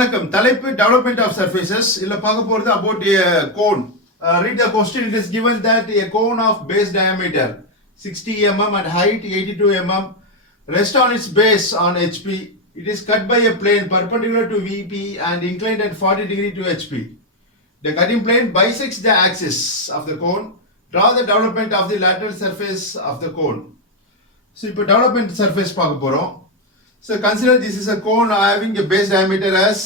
வணக்கம். தலைப்பு development of surfaces. இல்ல பார்க்க போறது about a cone. Read the question. It is given that a cone of base diameter 60 mm and height 82 mm rest on its base on HP. It is cut by a plane perpendicular to VP and inclined at 40 degree to HP. The cutting plane bisects the axis of the cone. Draw the development of the lateral surface of the cone. So இப்போ development surface பார்க்க போறோம். So consider this is a cone having a base diameter as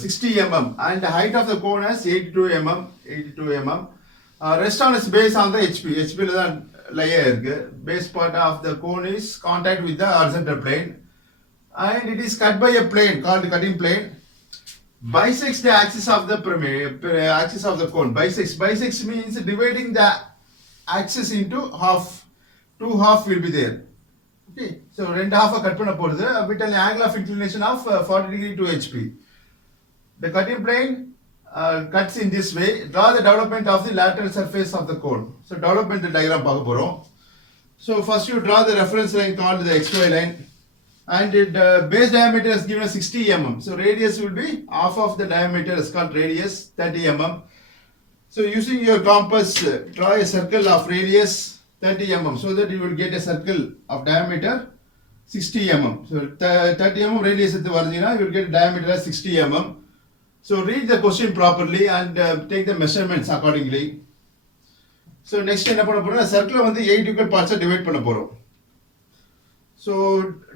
60 mm and the height of the cone as 82 mm. Rest on its base on the HP. HP ல தான் layer இருக்கு. Base part of the cone is contact with the horizontal plane and it is cut by a plane called cutting plane. Bisects the axis of the axis of the cone. Bisects means dividing the axis into half. Two half will be there. Okay, so ரெண்டு half cut பண்ண போறது with an angle of inclination of 40 degree to HP. The cutting plane cuts in this way. Draw the development of the lateral surface of the cone. So development diagram பார்க்க போறோம். So first you draw the reference line called the XY line and the base diameter is given as 60 mm. So radius will be half of the diameter is called radius 30 mm. So using your compass draw a circle of radius 30 mm so that you will get a circle of diameter 60 mm. So 30 mm radius at the varjina you will get a diameter as 60 mm. So read the question properly and take the measurements accordingly. So next என்ன பண்ண போறோம் circle வந்து 8 equal parts divide பண்ண போறோம். So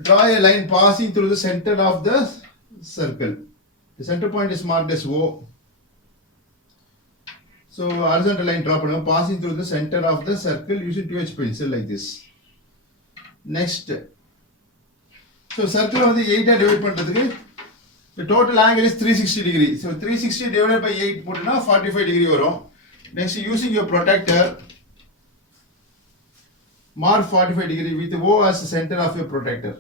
draw a line passing through the center of the circle. The center point is marked as O. So horizontal line draw பண்ணுங்க passing through the center of the circle using 2H pencil like this. Next. So circle வந்து 8 divide பண்றதுக்கு the total angle is 360 degree. So 360 divided by 8 போட்டனா 45 degree வரும். Next using your protractor mark 45 degree with O as the center of your protractor.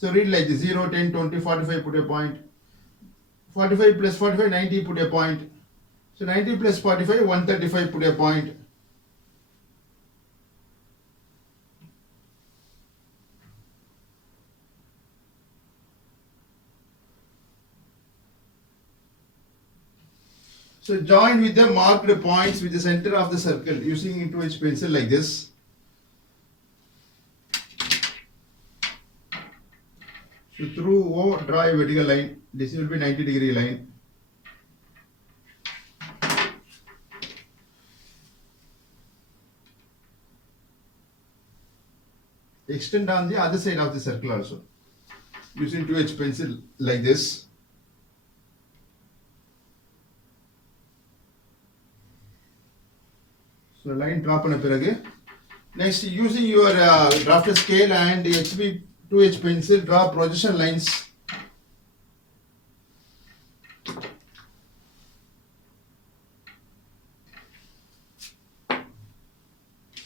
So read like this 0, 10, 20, 45 put a point. 45 plus 45, 90 put a point. So 90 plus 45, 135 put a point. So join with the marked points with the center of the circle using into each pencil like this. So through O draw a vertical line. This will be 90 degree line. Extend on the other side of the circle also. Using 2H pencil like this. So line draw பண்ண பிறகு next using your drafter scale and HB 2H pencil draw projection lines.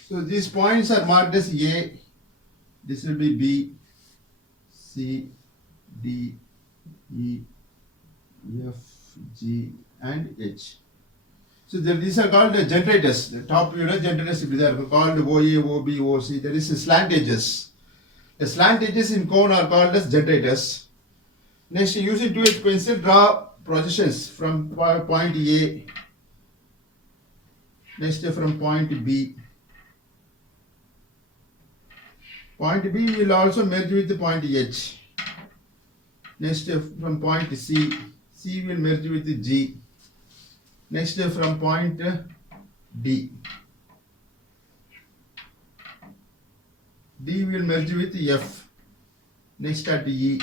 So these points are marked as A. This will be B, C, D, E, F, G and H. So these are called generators. The top generators are called OA, OB, OC. There is slant edges. The slant edges in cone are called as generators. Next, using 2H pencil, draw projections from point A. Next, from point B. Point B will also merge with the point H. Next, from point C. C will merge with the G. Next from point D. D will merge with F. Next at E.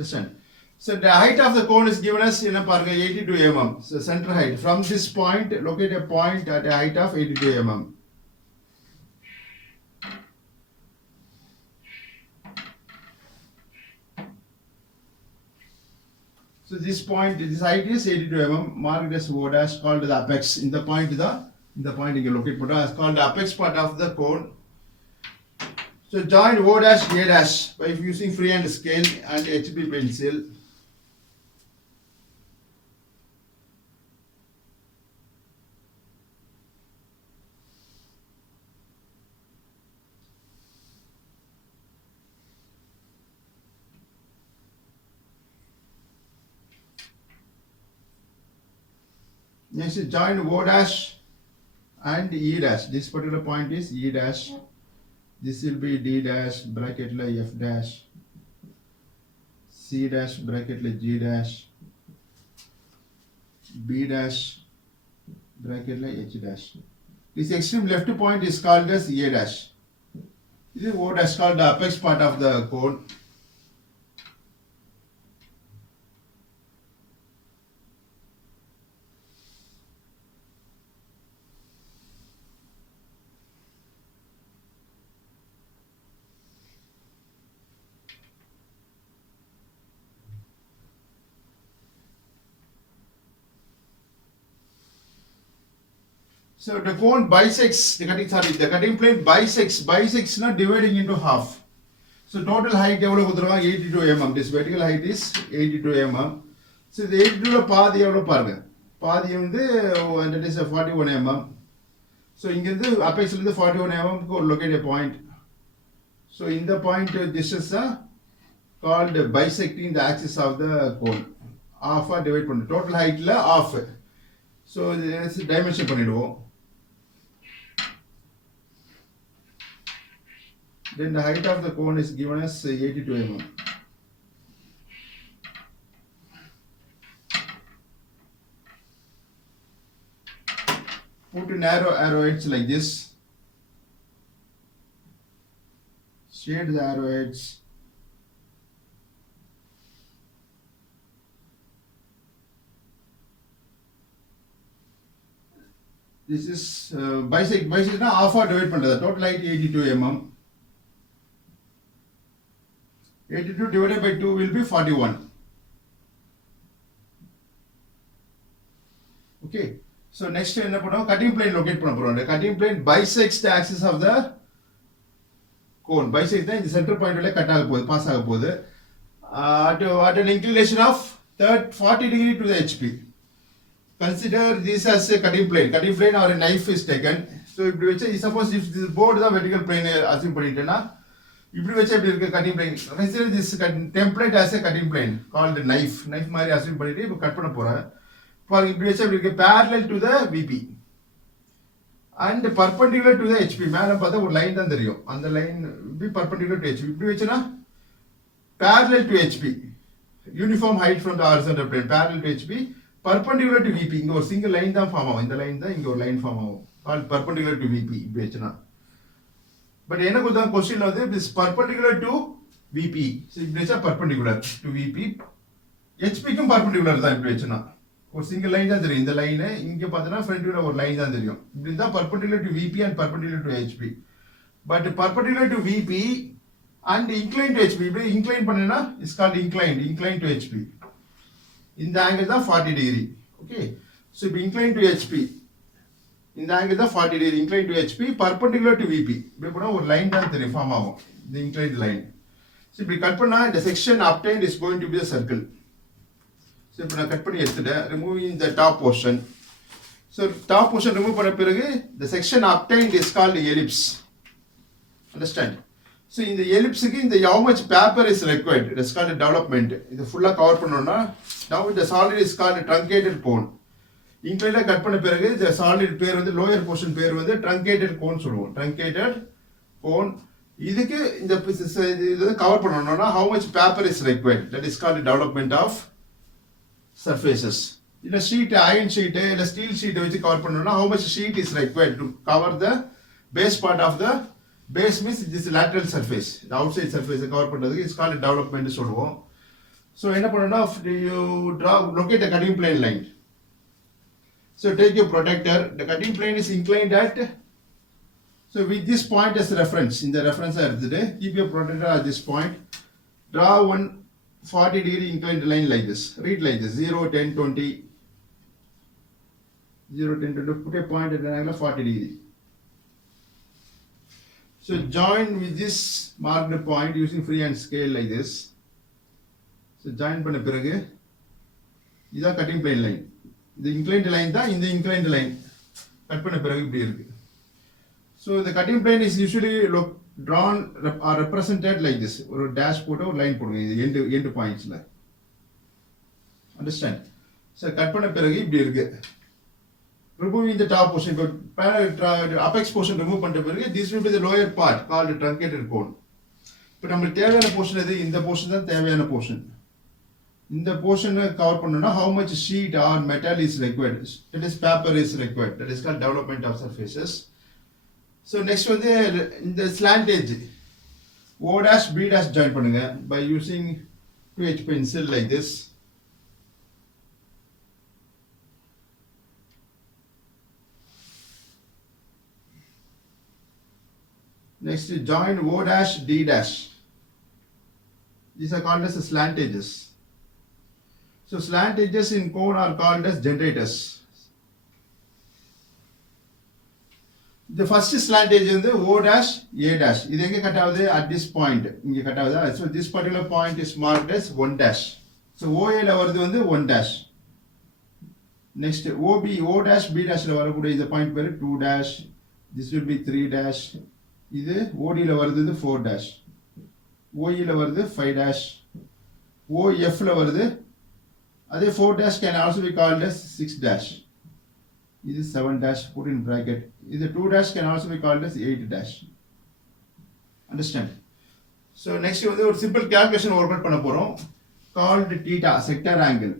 Listen. So the height of the cone is given as 82 mm. So center height. From this point, locate a point at a height of 82 mm. So this point, this height is 82 mm, marked as O dash, called the apex. In the point you can locate is called the apex part of the cone. So join O dash A dash by using freehand scale and HB pencil. Next join O dash and E dash. This particular point is E dash. This will be D dash bracket la F dash. C dash bracket la G dash. B dash bracket la H dash. This extreme left point is called as A dash. This is what is called the apex part of the cone. So the cone bisects the cutting plane bisects not dividing into half. So total height எவ்வளவு கொடுத்துருவாங்க 82 mm. This vertical height is 82 mm. So the 82 ல பாதி எவ்வளவு பாருங்க. பாதி வந்து that is 41 mm. So இங்க இருந்து apex ல இருந்து 41 mm க்கு locate a point. So in the point this is called bisecting the axis of the cone. Half divide பண்ணு. Total height ல half. So this dimension பண்ணிடுவோம். Then the height of the cone is given as 82 mm. Put narrow arrowheads like this. Shade the arrowheads. This is bisect na half divide பண்றது. Total height 82 mm. 82 divided by 2 will be 41. Okay. So next என்ன பண்ணுவோம் cutting plane locate பண்ண போறோம். The cutting plane bisects the axis of the cone. Bisect தான் இந்த center point உள்ள cut ஆக போகுது, பாஸ் ஆக போகுது. At an inclination of 40 degree to the HP. Consider this as a cutting plane. Cutting plane or a knife is taken. So இப்படி வச்சு suppose if this board தான் vertical plane assume பண்ணிட்டேன்னா இப்படி வச்சு எப்படி இருக்கு cutting plane. Consider this template as a cutting plane called knife. Knife மாதிரி assume பண்ணிட்டு இப்போ கட் பண்ண போறேன். பாருங்க இப்படி வச்சு எப்படி இருக்கு parallel to the VP and perpendicular to the HP. மேல பார்த்தா ஒரு லைன் தான் தெரியும். அந்த லைன் இப்படி perpendicular to HP. இப்படி வச்சுனா parallel to HP. Uniform height from the horizontal plane parallel to HP. Perpendicular to VP. இங்க ஒரு single line தான் ஃபார்ம் ஆகும். இந்த லைன் தான் இங்க ஒரு லைன் ஃபார்ம் ஆகும். called perpendicular to VP. இப்படி வச்சுனா but என்ன கொடுத்தாங்க क्वेश्चनல வந்து this perpendicular to VP. so இப்படி வச்சா perpendicular to VP. HP க்கும் perpendicular தான் இப்படி வச்சனா ஒரு சிங்கிள் லைன் தான் தெரியும். இந்த லைன் இங்க பார்த்தனா ஃப்ரண்ட்ல ஒரு லைன் தான் தெரியும். இப்படி தான் perpendicular to VP and perpendicular to HP. but perpendicular to VP and inclined to HP. இப்படி incline பண்ணனா is called inclined to HP. இந்த angle தான் 40 degree. okay. so இப்ப inclined to HP. இந்த angle தான் 40 degree inclined to HP perpendicular to VP. இப்படி போனா ஒரு லைன் தான் தெரியும் ஃபார்ம் ஆகும். இந்த inclined line. so இப்படி கட் பண்ணா the section obtained is going to be a circle. so இப்ப நான் கட் பண்ணி எடுத்துட்டேன். removing the top portion. so top portion remove பண்ண பிறகு the section obtained is called ellipse. understand? so இந்த ellipse க்கு இந்த how much paper is required, it is called development. இது ஃபுல்லா கவர் பண்ணனும்னா now the solid is called truncated cone. inclined cut பண்ண பிறகு the solid பேர் வந்து lower portion பேர் வந்து truncated cone சொல்லுவோம். truncated cone. இதுக்கு இந்த இது கவர் பண்ணனும்னா how much paper is required, that is called development of surfaces. இல்ல sheet iron sheet இல்ல steel sheet வச்சு கவர் பண்ணனும்னா how much sheet is required to cover the base part of the base means this lateral surface, the outside surface cover பண்றதுக்கு is called development சொல்லுவோம். so என்ன பண்ணனும்னா you locate a cutting plane line. so take your protractor. The cutting plane is inclined at, so with this point as reference, in the reference எடுத்துட்டு keep your protractor at this point. draw one 40 degree inclined line like this. read like this 0 10 20 0 10 20. put a point at an angle of 40 degree. so join with this marked point using freehand scale like this. so join பண்ண பிறகு இதான் cutting plane line. இந்த inclined line தான் இந்த inclined line. Cut பண்ண பிறகு இப்படி இருக்கு. so the cutting plane is usually drawn or represented like this. ஒரு dash போட்டு ஒரு லைன் போடுங்க இது end pointsல. understand? so கட் பண்ண பிறகு இப்படி இருக்கு. removing the top portion, but apex portion remove பண்ணிட்ட பிறகு this will be the lower part called truncated cone. இப்போ நமக்கு தேவையான போர்ஷன் எது? இந்த போர்ஷன் தான் தேவையான போர்ஷன். இந்த போர்ஷனை கவர் பண்ணணும்னா how much sheet or metal is required, that is paper is required, that is called development of surfaces. So next வந்து இந்த slant edge O dash B dash join பண்ணுங்க by using 2H pencil like this. Next join O dash D dash. These are called as the slant edges. So slant edges in cone are called as generators. The first slant edge is O dash A dash. This is cut out at this point. So this particular point is marked as 1 dash. So OA is 1 dash. Next OB O dash B dash is the point where 2 dash. This will be 3 dash. This OD is 4 dash. OE is 5 dash. OF is 4 dash can also be called as 6 dash. This is 7 dash, put in bracket. This 2 dash can also be called as 8 dash. Understand? So next you have a simple calculation work பண்ண போறோம் called theta, sector angle.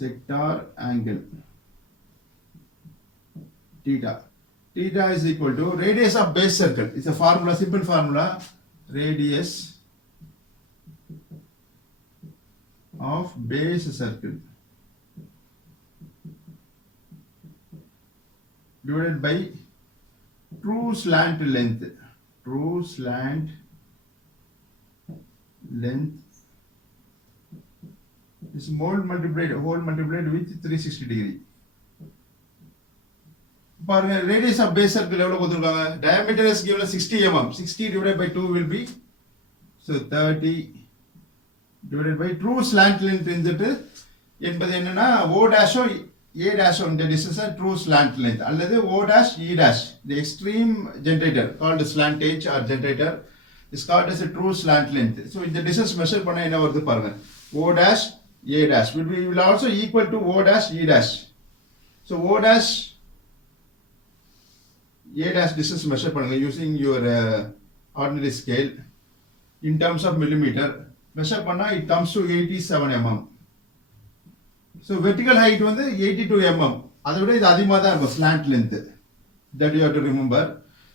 Sector angle. Theta. Theta is equal to radius of base circle. It's a formula, simple formula. Radius of base circle divided by true slant length. True slant length is whole multiplied with 360 degree. பாருங்க radius of base circle எவ்வளவு கொடுத்திருக்காங்க? Diameter is given 60 mm. 60 divided by 2 will be so 30 divided by true slant length என்பது என்னன்னா O dash or A dash on the distance and true slant length அல்லது O dash E dash, the extreme generator called slant edge or generator is called as a true slant length. So இந்த distance measure பண்ண என்ன வருது பாருங்க O dash A dash will also equal to O dash E dash. So O dash A dash distance measure பண்ணுங்க using your ordinary scale in terms of millimeter. Measure பண்ணா it comes to 87 mm. So vertical height வந்து 82 mm. அதை விட இது அதிகமாக தான் இருக்கும் slant length. That you have to remember.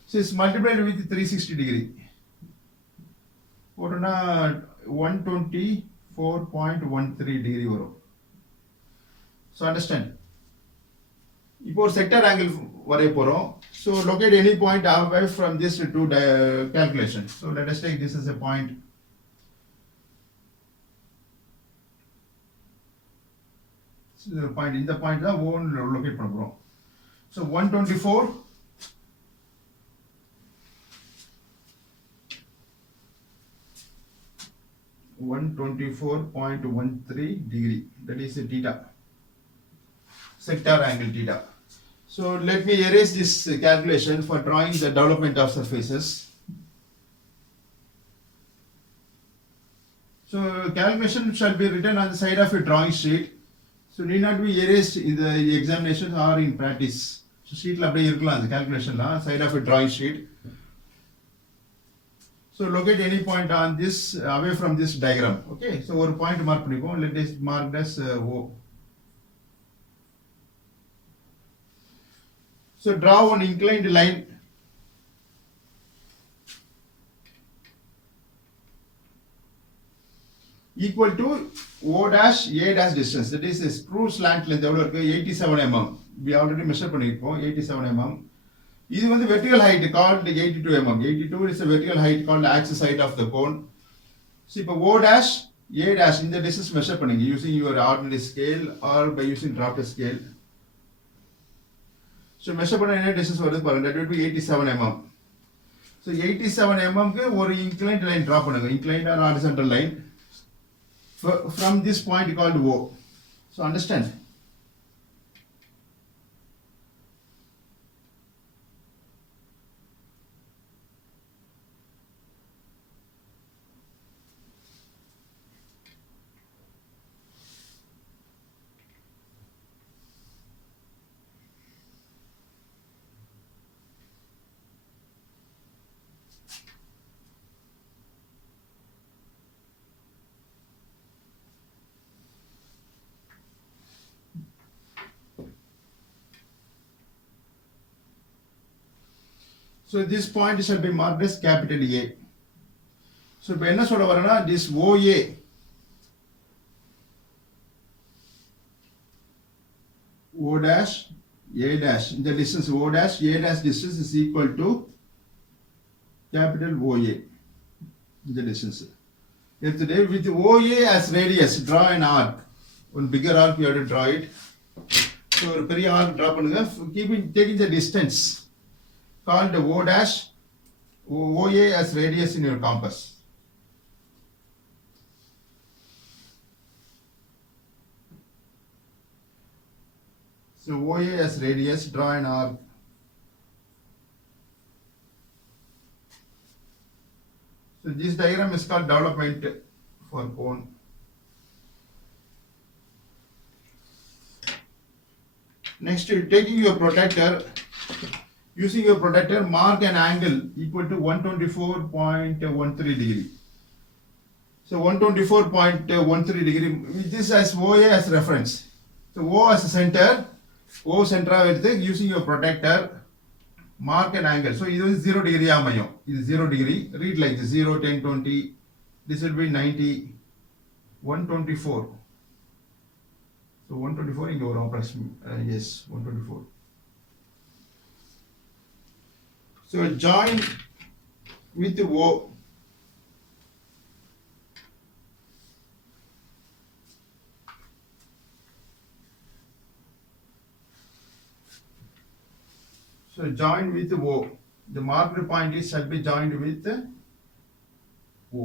So it's multiplied with 360 degree. போட்டோம்னா 124.13 degree வரும். So understand. இப்போ ஒரு sector angle வரைய போறோம். So locate any point away from this to calculation. So let us take this as a point. So the point in the point தான் O locate பண்ண போறோம். So 124.13 degree. That is a theta. Sector angle theta. So let me erase this calculation for drawing the development of surfaces. So calculation shall be written on the side of a drawing sheet. So need not be erased in the examinations or in practice. So sheet la appadi irukkalam the calculation la side of a drawing sheet. So locate any point on this away from this diagram. Okay. So one point mark பண்ணிப்போம். Let us mark as O. So draw one inclined line equal to O dash A dash distance. That is a true slant length எவ்வளவு இருக்கு 87 mm. We already measure பண்ணிருக்கோம் 87 mm. இது வந்து vertical height called 82 mm. 82 is a vertical height called axis height of the cone. So இப்போ O dash A dash இந்த distance measure பண்ணுங்க using your ordinary scale or by using drafted scale. So measure பண்ண என்ன distance வருது பாருங்க, that will be 87 mm. So 87 mm க்கு ஒரு inclined line draw பண்ணுங்க, inclined or horizontal line from this point called O. So understand. So this point shall be marked as capital A. So இப்போ என்ன சொல்ல வரேன்னா this OA O dash A dash the distance O dash A dash distance is equal to capital OA the distance. If today with OA as radius draw an arc, one bigger arc you have to draw it. So ஒரு பெரிய arc draw பண்ணுங்க, taking the distance called O dash OA as radius in your compass. So OA as radius, draw an arc. So this diagram is called development for cone. Next, taking your protractor, using your protractor, mark an angle equal to 124.13 degree. So 124.13 degree, with this as OA as reference. So O as a center, O center using your protractor, mark an angle. So this is 0 degree அமையும். This is 0 degree. Read like this: 0, 10, 20. This will be 90, 124. So 124 இங்க வரும் approximate. Yes, 124. So join with O. So join with O. The marked point is shall be joined with O.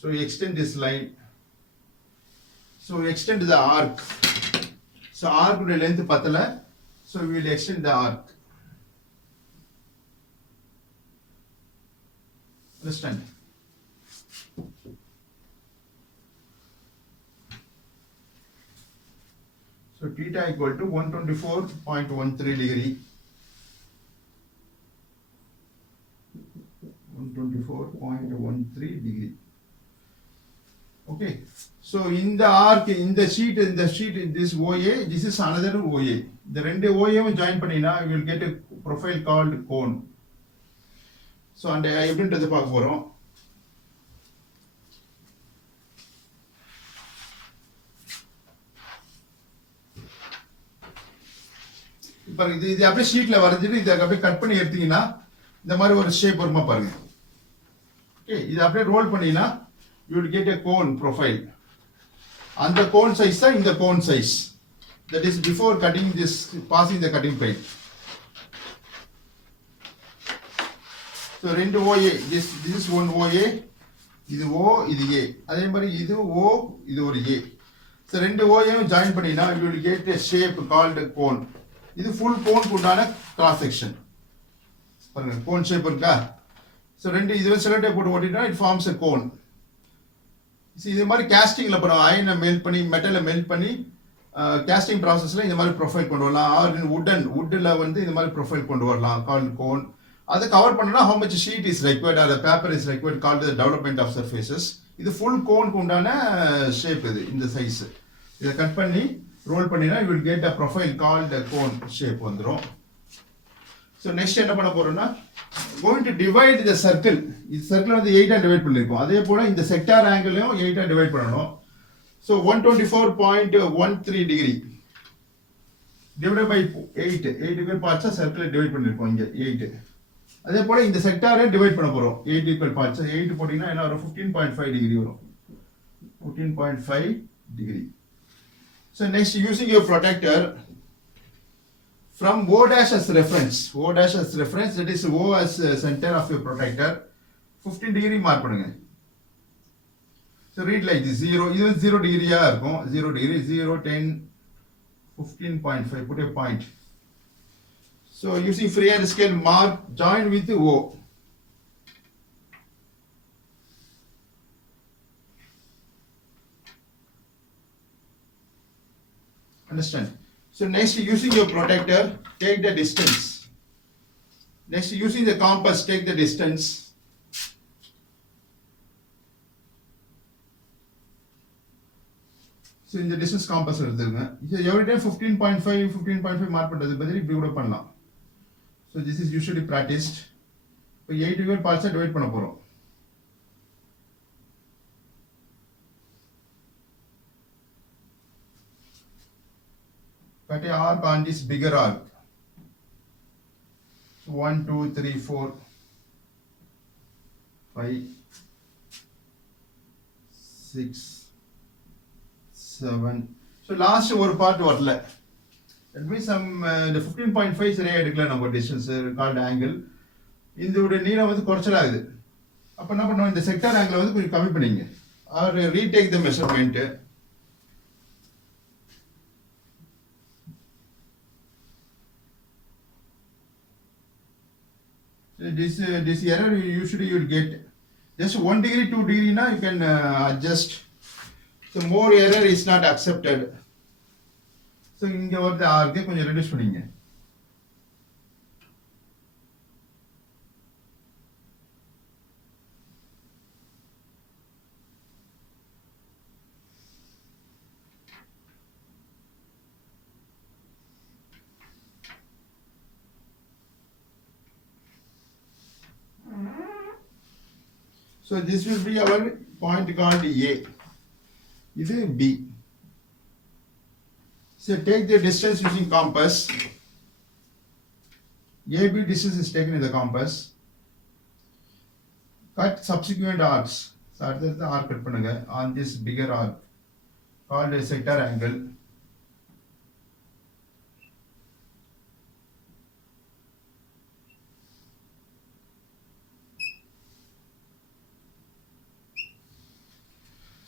So extend this line. So extend the arc. So arc length patala. So we will extend the arc. Understand? So theta equal to 124.13 degree. 124.13 degree. Okay. So in the arc, in the sheet, this OA, this is another OA. The ரெண்டு OA join பண்ணினா you will get a profile called cone. So and எப்படின்றது பார்க்க போறோம். இப்போ இது அப்படியே ஷீட்ல வரைஞ்சிட்டு இதை அப்படியே கட் பண்ணி எடுத்தீங்கன்னா இந்த மாதிரி ஒரு ஷேப் வருமா பாருங்க. ஓகே, இது அப்படியே ரோல் பண்ணீங்கன்னா you will get a cone profile. And the cone size is in the cone size. That is before cutting this, passing the cutting plate. So ரெண்டு OA, this is one OA, இது O, இது A. அதே மாதிரி இது O, இது ஒரு A. So ரெண்டு OA join பண்ணினா you will get a shape called cone. இது full cone உண்டான cross section. பாருங்க cone shape இருக்கா? So ரெண்டு இதுவே செலக்ட் போட்டு ஓட்டினா it forms a cone. இது மாதிரி கேஸ்டிங்ல போறோம், அயனை மெல்ட் பண்ணி மெட்டலை மெல்ட் பண்ணி கேஸ்டிங் ப்ராசஸ்ல இந்த மாதிரி ப்ரொஃபைல் கொண்டு வரலாம். ஆர் வுட்ல வந்து இந்த மாதிரி ப்ரொஃபைல் கொண்டு வரலாம் கால்ட் கோன். அதை கவர் பண்ணனா how much sheet is required or the paper is required called the development of surfaces. இது full கோனுக்கு உண்டான ஷேப் இது, இந்த சைஸ். இதை கட் பண்ணி ரோல் பண்ணினா you will get a profile called cone shape வந்துரும். So next என்ன பண்ண போறோம்னா going to divide the circle. இந்த சர்க்கிள் வந்து 8 ஆ டிவைட் பண்ணிருக்கோம். அதே போல இந்த செக்டார் ஆங்கிளையும் 8 ஆ டிவைட் பண்ணனும். So 124.13 degree divided by 8. 8 equal parts circle divide பண்ணிருக்கோம் இங்க 8. அதே போல இந்த செக்டாரை டிவைட் பண்ண போறோம். 8 equal parts 8 போடினா என்ன வரும்? 15.5 degree வரும். 15.5 degree. So next, using your protractor from O dash as reference, O dash as reference, that is O as center of your protractor, 15 degree mark பண்ணுங்க. So read like this: 0, இது 0 degree ஆ இருக்கும். 0 degree, 0, 10, 15.5, put a point. So using freehand scale, mark, join with O. Understand? So next, using your protractor, take the distance. Next, using the compass, take the distance. So இந்த distance compass எடுத்துருங்க. Every time 15.5 mark பண்ணுறது பதில் இப்படி கூட பண்ணலாம். So this is usually practised. இப்போ 8 equal பார்ட்ஸாக divide பண்ண போகிறோம். Cut a arc on this bigger arc. So 1, 2, 3, 4, 5, 6, 7. So last ஒரு பார்ட் வரல. That means the 15.5 சரியா எடுக்கல நம்ம distance called angle. இதோட நீளம் வந்து குறைச்சலாகுது. அப்ப என்ன பண்ணுவோம், இந்த செக்டார் ஆங்கிள் வந்து கொஞ்சம் கம்மி பண்ணிங்க. Or retake the measurement. This error usually you will get just 1 degree 2 degree now you can adjust. So more error is not accepted. So இங்க வந்து ஆர்க்கு கொஞ்சம் ரெடியூஸ் பண்ணிங்க. So this will be our point called A. This is B. So take the distance using compass. AB distance is taken in the compass. Cut subsequent arcs. So அடுத்த arc cut பண்ணுங்க on this bigger arc called a sector angle.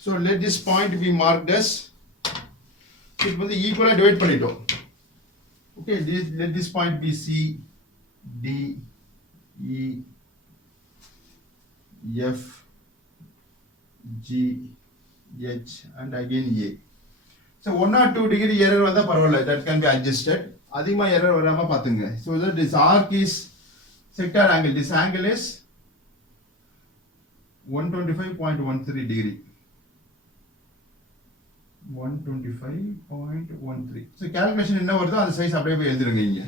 So let this point be marked as, இப்போ வந்து ஈக்குவலா divide பண்ணிட்டோம். Okay, let this point be C, D, E, F, G, H and again A. So 1 or 2 degree error வந்தா பரவாயில்லை, that can be adjusted. அதிகமா error வராம பாத்துங்க. So that this arc is sector angle. This angle is 125.13 degree. 125.13. So calculation என்ன வருதோ அந்த size அப்படியே போய் எழுதிருங்க இங்க.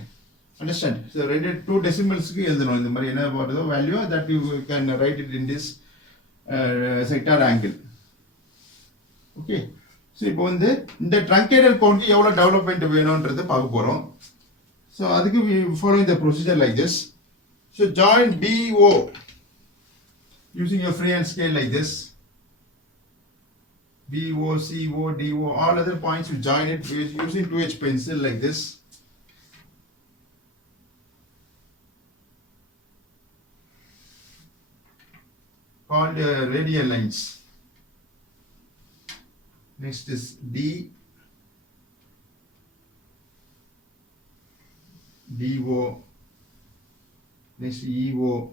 Understand? So ரெண்டு 2 decimals-க்கு எழுதணும். இந்த மாதிரி என்ன வருதோ value that you can write it in this sector angle. Okay. So இப்போ வந்து இந்த truncated cone-க்கு எவ்வளவு development வேணும்ன்றது பார்க்க போறோம். So அதுக்கு we following the procedure like this. So join BO using your freehand scale like this. BO, CO, DO, all other points you join it using 2H pencil like this. Called radial lines. Next is D, DO, next EO,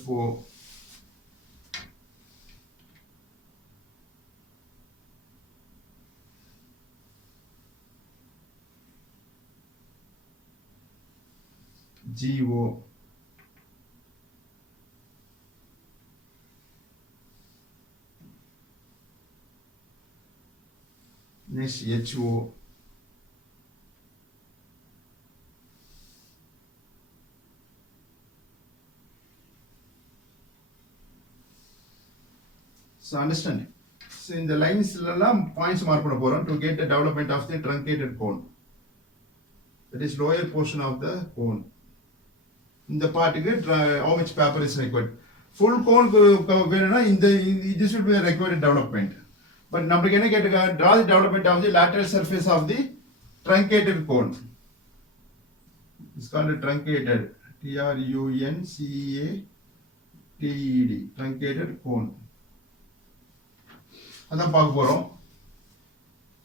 FO, GO, next HO, so understand. So in the lines points mark பண்ண போறோம் to get the development of the truncated cone. That is lower portion of the cone. இந்த பார்ட்டுக்கு how much paper is required. Full cone வேணும்னா இந்த this should be a required development. But நமக்கு என்ன கேட்டிருக்காங்க, draw the development of the lateral surface of the truncated cone. It's called a truncated, TRUNCATED, truncated cone. அதான் பார்க்க போறோம்.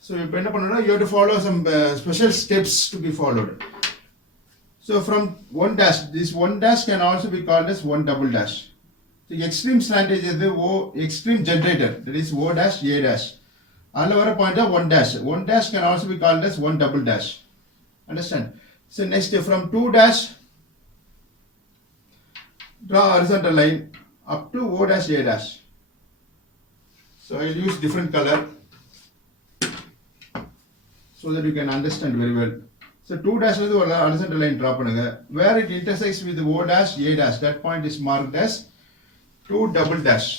So இப்போ என்ன பண்ணனும்னா you have to follow some special steps to be followed. So from 1 dash, this 1 dash can also be called as 1 double dash. So extreme slantage is the extreme generator, that is O dash, A dash. அதில் வர point 1 dash. 1 dash can also be called as 1 double dash. Understand? So next from 2 dash Draw horizontal line up to O dash A dash. So I'll use different color so that you can understand very well. So 2 dash is ஒரு horizontal line draw பண்ணுங்க. Where it intersects with O dash A dash, that point is marked as 2 double dash.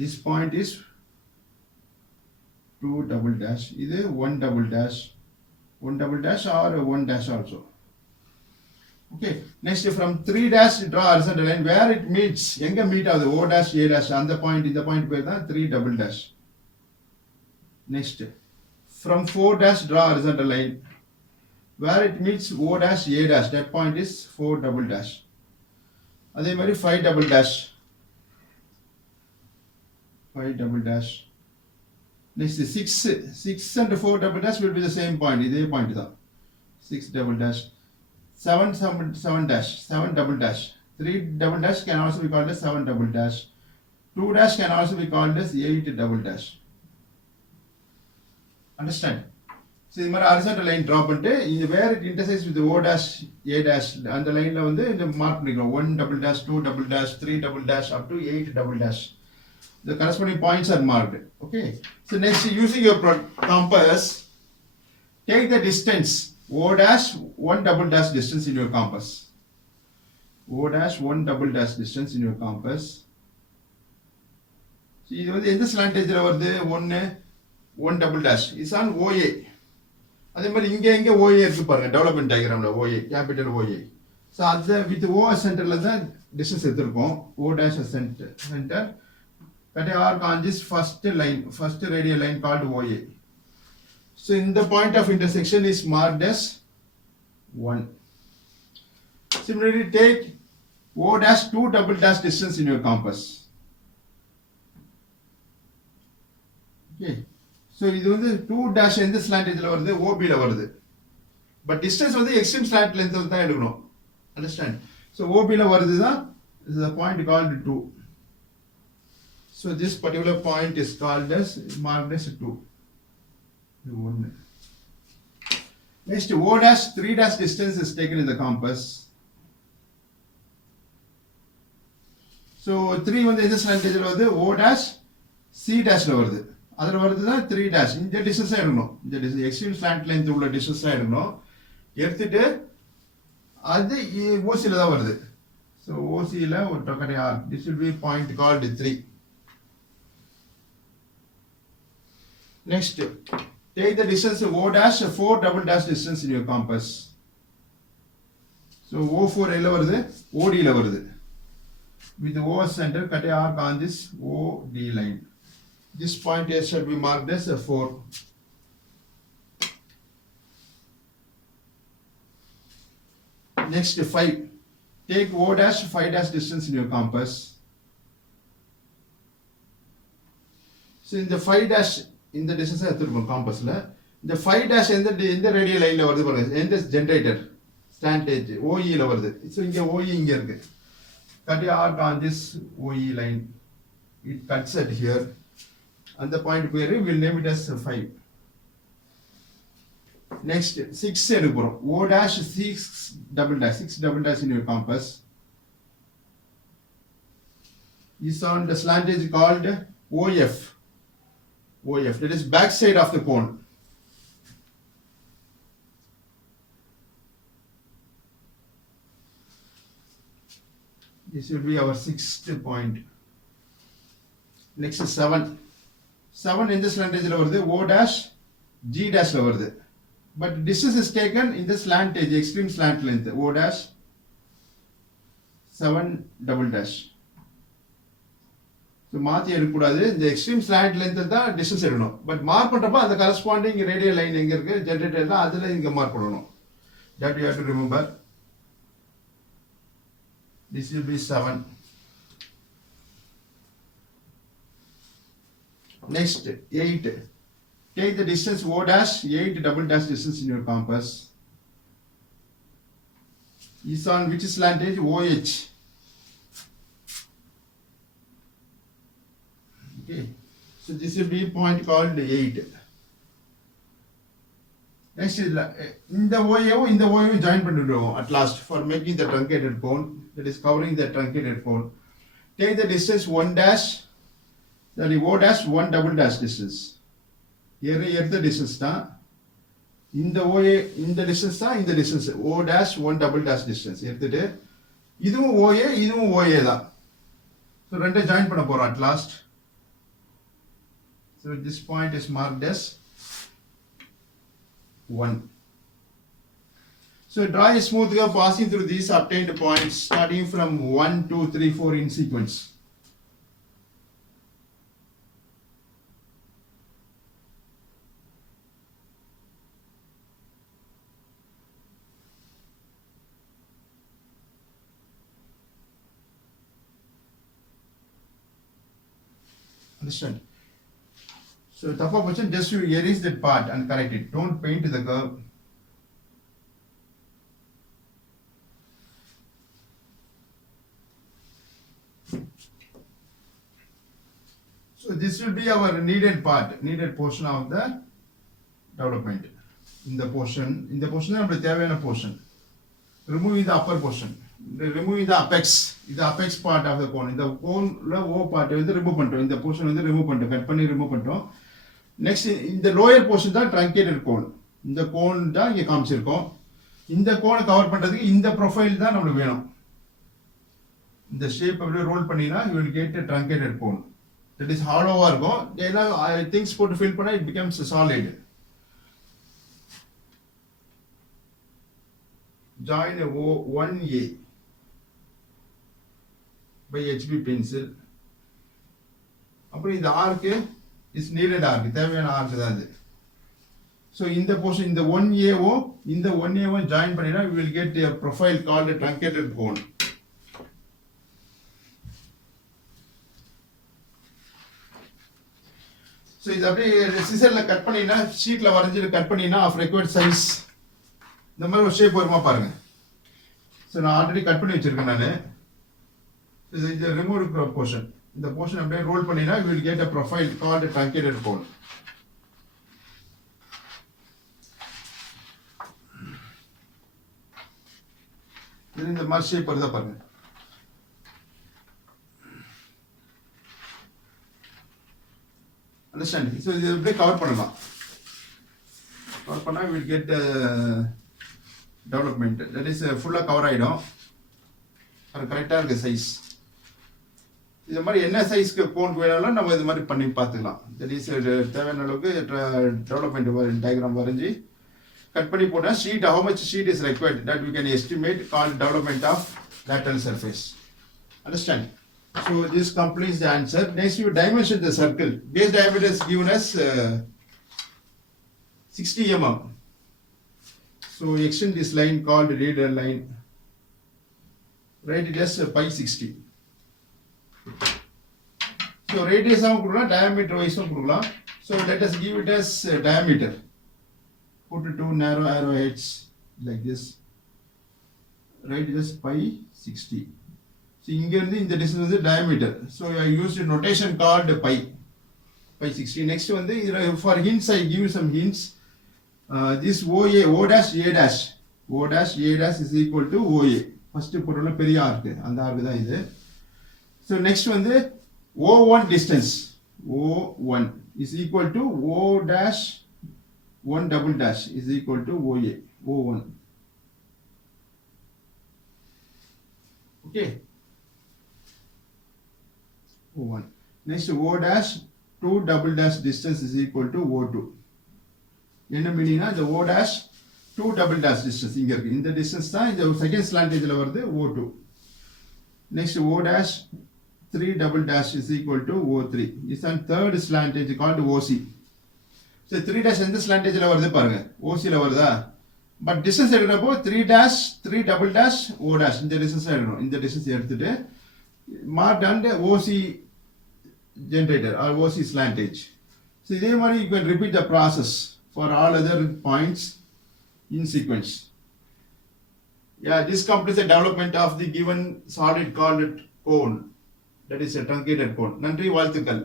This point is 2 double dash. இது 1 double dash. 1 double dash or 1 dash also. Okay. Next from 3 dash draw horizontal line where it meets. எங்க meet ஆகுது O dash A dash அந்த point இந்த point பேர் தான் 3 double dash. Next from 4 dash draw horizontal line where it meets O dash A dash, that point is 4 double dash. அதே மாதிரி 5 double dash. 5 double dash. Next 6 and 4 double dash will be the same point. இதே point தான் 6 double dash. 7 dash, 7 double dash. 3 double dash can also be called as 7 double dash. 2 dash can also be called as 8 double dash. Understand? So இது மாதிரி horizontal line draw பண்ணிட்டு இது where it intersects with O dash A dash அந்த லைன்ல வந்து இந்த mark பண்ணிக்கிறோம் 1 double dash, 2 double dash, 3 double dash up to 8 double dash. The corresponding points are marked. Okay. So next, using your compass, take the distance O dash 1 double dash distance in your compass. O dash 1 double dash distance in your compass. So இது வந்து எந்த slantage வருது 1 double dash is on OA. அதே மாதிரி இங்க OA இருக்கு பாருங்க development டயகிராம்ல OA கேபிட்டல் OA. So அது with O சென்டர்ல தான் டிஸ்டன்ஸ் எடுத்துறோம் O dash சென்டர். That arc on this first radial line called OA. So in the point of intersection is marked as 1. Similarly, take O dash 2 double dash distance in your compass. Okay. So இது வந்து 2 dash எந்த slantageல வருது OB ல வருது. But distance வந்து extreme slant length தான் எடுக்கணும். Understand? So OB ல வருது தான் is a point called 2. So this particular point is called as marked as 2. 1. Next O dash 3 dash distance is taken in the compass. So 3 வந்து எந்த slantageல வருது O dash C dash ல வருது. அதுல வருது தான் 3 dash. இந்த distance எடுக்கணும். இந்த distance extreme slant length உள்ள distance எடுக்கணும். எடுத்துட்டு அது OC ல தான் வருது. So OC ல ஒரு டொக்கடை arc. This will be point called 3. Next, take the distance O dash 4 double dash distance in your compass. So O4 எல்ல வருது OD ல வருது. With the O center, cut a arc on this OD line. This point here shall be marked as 4. Next 5. Take O dash 5 dash distance in your compass. So in the 5 dash இந்த distance எடுத்துருக்கோம் காம்பஸ்ல இந்த 5 dash எந்த radial லைன்ல வருது பாருங்க எந்த generator ஸ்டாண்டேஜ் OE ல வருது சோ இங்க OE இங்க இருக்கு cut a arc on this OE line it cuts at here அந்த பாயிண்ட் பேரு will name it as 5. Next 6 எடுக்க போறோம் O dash 6 double dash in your compass is on the slantage called OF. That is back side of the cone. This will be our 6th point. Next is 7. 7 in this slantage la varudhu O dash G dash la varudhu. But distance is taken in the slantage, extreme slant length. O dash 7 double dash. So மாத்தி எடுக்க கூடாது இந்த extreme slant length தான் distance எடுக்கணும் but mark பண்றப்ப அந்த corresponding radial line எங்க இருக்கு ஜெனரேட்டர் தான் அதுல இங்க மார்க் பண்ணணும் that you have to remember. This will be 7. Next 8. Take the distance O dash 8 double dash distance in your compass is on which slantage OH. Okay, so this will be point called 8. Next is இந்த ஓஏவும் இந்த ஓஏவும் join பண்ணிடுவோம் at last for making the truncated cone, that is covering the truncated cone. Take the distance 1 dash, that is O dash 1 double dash distance. Here the distance தான் இந்த OA இந்த distance தான் இந்த distance O dash 1 double dash distance எடுத்துட்டு இதுவும் OA இதுவும் OA தான். So ரெண்டை ஜாயின் பண்ண போறோம் at last. So this point is marked as 1. So draw a smooth curve passing through these obtained points starting from 1, 2, 3, 4 in sequence. Understand? So தப்பா போச்சு, just you erase that part and correct it. Don't paint the curve. So this will be our needed part, needed portion of the development. In the portion நம்மளுக்கு தேவையான portion. Removing the upper portion. Removing the apex. The apex part of the cone. இந்த கோன்ல O part வந்து remove பண்ணிட்டோம். இந்த portion வந்து remove பண்ணிட்டோம். Cut பண்ணி remove பண்ணிட்டோம். நெக்ஸ்ட் இந்த லோயர் போர்ஷன் தான் ட்ரங்கேட்டட் கோன். இந்த கோன் தான் இங்கே காமிச்சிருக்கோம். இந்த கோனை கவர் பண்ணுறதுக்கு இந்த ப்ரொஃபைல் தான் நம்மளுக்கு வேணும். இந்த ஷேப் அப்படியே ரோல் பண்ணினா you will get a truncated cone. That is ஹாலோவாக இருக்கும். ஏன்னா திங்ஸ் போட்டு ஃபில் பண்ணால் it becomes solid. Join O1A by HB pencil. அப்புறம் இந்த ஆர்க்கு இஸ் நீடட் ஆர்க், தேவையான ஆர்க் தான் அது. ஸோ இந்த போர்ஷன் இந்த 1A இந்த 1A ஜாயின் பண்ணினா we will get a profile called a truncated cone. So இது அப்படியே சிசரில் கட் பண்ணினா ஷீட்டில் வரைஞ்சிட்டு கட் பண்ணினா ஆஃப் ரெக்வயர்ட் சைஸ் இந்த மாதிரி ஒரு ஷேப் வருமா பாருங்க. ஸோ நான் ஆல்ரெடி கட் பண்ணி வச்சிருக்கேன் நான். இது ரிமூவ் போர்ஷன். இந்த போர்ஷன் அப்படியே ரோல் பண்ணினா you will get a profile called a truncated cone. இது இந்த மாதிரி ஷேப் வருதா பாருங்க. அண்டர்ஸ்டாண்டிங். ஸோ இது அப்படியே கவர் பண்ணலாம். கவர் பண்ணால் we will get development. that is ஃபுல்லாக கவர் ஆகிடும். அது கரெக்டாக இருக்குது சைஸ். இது மாதிரி என்ன சைஸ்க்கு கோன் வேணாலும் நம்ம இது மாதிரி பண்ணி பார்த்துக்கலாம். தட் இஸ் தேவையான அளவுக்கு டெவலப்மெண்ட் டயக்ராம் வரைஞ்சி கட் பண்ணி போட்டால் sheet how much sheet is required that we can estimate called development of lateral surface. Understand? So this completes the answer. Next you dimension the circle. Base diameter is given as 60 mm. So extend this line called radial line. Write it as pi 60. So radius கொடுக்கலாம், diameter wise கொடுக்கலாம். So let us give it as diameter. Put two narrow arrowheads like this. Write it as pi 60. So இங்க இருந்து இந்த distance is diameter. So I used a notation called pi 60. Next வந்து for hints I give you some hints. This OA O dash A dash is equal to OA. First பொருள்ல பெரிய arc, அந்த arc தான் இது. So next வந்து O1 distance, O1 is equal to O dash 1 double dash is equal to OA, O1. Okay. O1. Next O dash 2 double dash distance is equal to O2. என்ன மீனிங்னா இந்த O dash 2 double dash distance இங்க இருக்கு. இந்த distance தான் இந்த second ஸ்லாண்டேஜ்ல வருது O2. Next O dash 3 double dash is equal to O3. This is third slantage called OC. So 3 dash எந்த slantageல வருது பாருங்க, OCல வருதா? But distance எடுக்கிறப்போ 3 dash 3 double dash O dash இந்த distance எடுக்கணும். இந்த distance எடுத்துட்டு marked and OC generator or OC slantage. So இதே மாதிரி you can repeat the process for all other points in sequence. Yeah, this completes the development of the given solid called cone. That is a truncated cone. நன்றி, வாழ்த்துக்கள்.